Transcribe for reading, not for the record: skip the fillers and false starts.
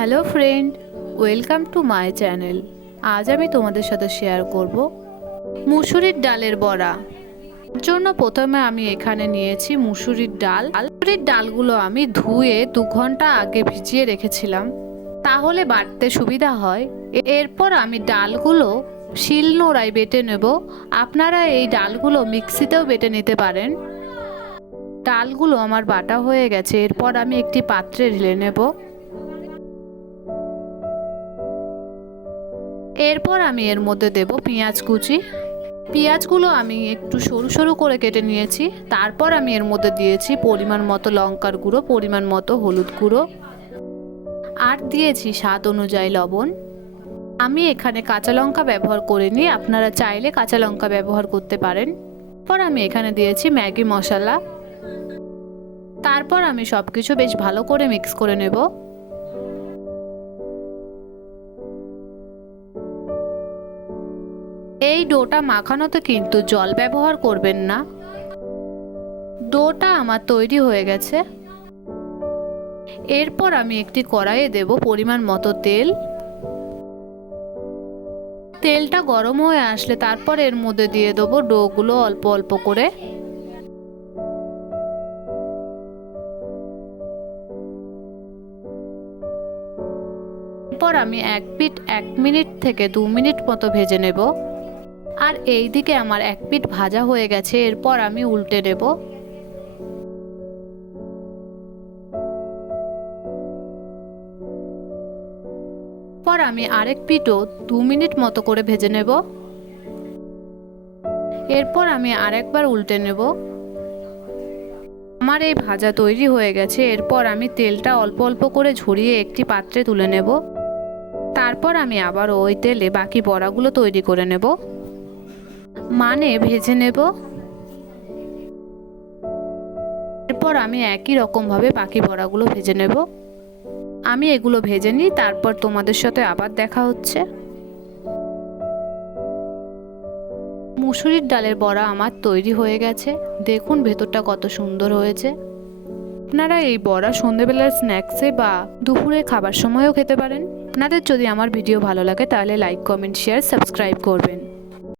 Hello friend, welcome to my channel. আজ আমি তোমাদের সাথে শেয়ার করব মুসুরির ডালের বড়া। এর জন্য প্রথমে আমি এখানে নিয়েছি মুসুরির ডাল। মুসুরির ডালগুলো আমি ধুয়ে 2 ঘন্টা আগে ভিজিয়ে রেখেছিলাম, তাহলে বাটতে সুবিধা হয়। এরপর আমি ডালগুলো শিলনোড়ায় বেটে নেব। আপনারা এই ডালগুলো মিক্সিতেও বেটে নিতে পারেন। ডালগুলো আমার বাটা হয়ে গেছে। এরপর আমি একটি পাত্রে ঢেলে নেব। এরপর আমি এর মধ্যে দেব পেঁয়াজ কুচি। পেঁয়াজগুলো আমি একটু সরু সরু করে কেটে নিয়েছি। তারপর আমি এর মধ্যে দিয়েছি পরিমাণ মতো লঙ্কার গুঁড়ো, পরিমাণ মতো হলুদ গুঁড়ো, আর দিয়েছি স্বাদ অনুযায়ী লবণ। আমি এখানে কাঁচা লঙ্কা ব্যবহার করিনি, আপনারা চাইলে কাঁচা লঙ্কা ব্যবহার করতে পারেন। তারপর আমি এখানে দিয়েছি ম্যাগি মশলা। তারপর আমি সব কিছু বেশ ভালো করে মিক্স করে নেব। এই ডোটা মাখানোতে কিন্তু জল ব্যবহার করবেন না। ডোটা আমার তৈরি হয়ে গেছে। এরপর আমি একটি কড়াইয়ে দেব পরিমাণ মতো তেল। তেলটা গরম হয়ে আসলে তারপর এর মধ্যে দিয়ে দেবো ডোগুলো অল্প অল্প করে। এরপর আমি এক পিঠ 1 মিনিট থেকে 2 মিনিট মতো ভেজে নেব। আর এই দিকে আমার এক পিঠ ভাজা হয়ে গেছে। এরপর আমি উল্টে নেব। পর আমি আরেক পিঠও 2 মিনিট মতো করে ভেজে নেব। এরপর আমি আরেকবার উল্টে নেব। আমার এই ভাজা তৈরি হয়ে গেছে। এরপর আমি তেলটা অল্প অল্প করে ঝরিয়ে একটি পাত্রে তুলে নেব। তারপর আমি আবার ওই তেলে বাকি বড়াগুলো তৈরি করে নেব, মানে ভেজে নেব। এরপর আমি একই রকমভাবে বাকি বড়াগুলো ভেজে নেব। আমি এগুলো ভেজে নিই, তারপর তোমাদের সাথে আবার দেখা হচ্ছে। মুসুরির ডালের বড়া আমার তৈরি হয়ে গেছে। দেখুন ভেতরটা কত সুন্দর হয়েছে। আপনারা এই বড়া সন্ধ্যেবেলার স্ন্যাক্সে বা দুপুরে খাবার সময়ও খেতে পারেন। আপনাদের যদি আমার ভিডিও ভালো লাগে তাহলে লাইক, কমেন্ট, শেয়ার, সাবস্ক্রাইব করবেন।